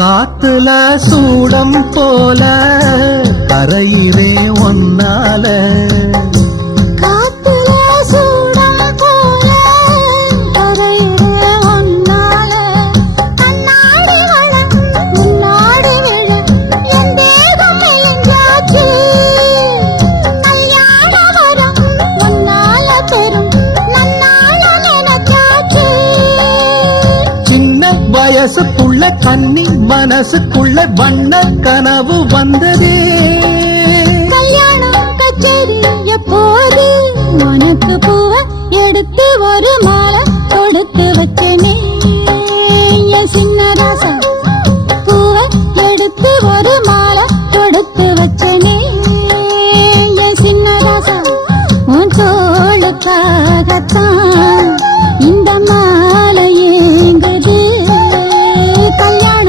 காத்துல சூடம் போல கரையிலே ஒன்னால வயசுக்குள்ள கன்னி மனசுக்குள்ள வண்ண கனவு வந்ததே. கல்யாணம் கச்சேரி எப்போது உனக்கு பூவ எடுத்து ஒரு மாலை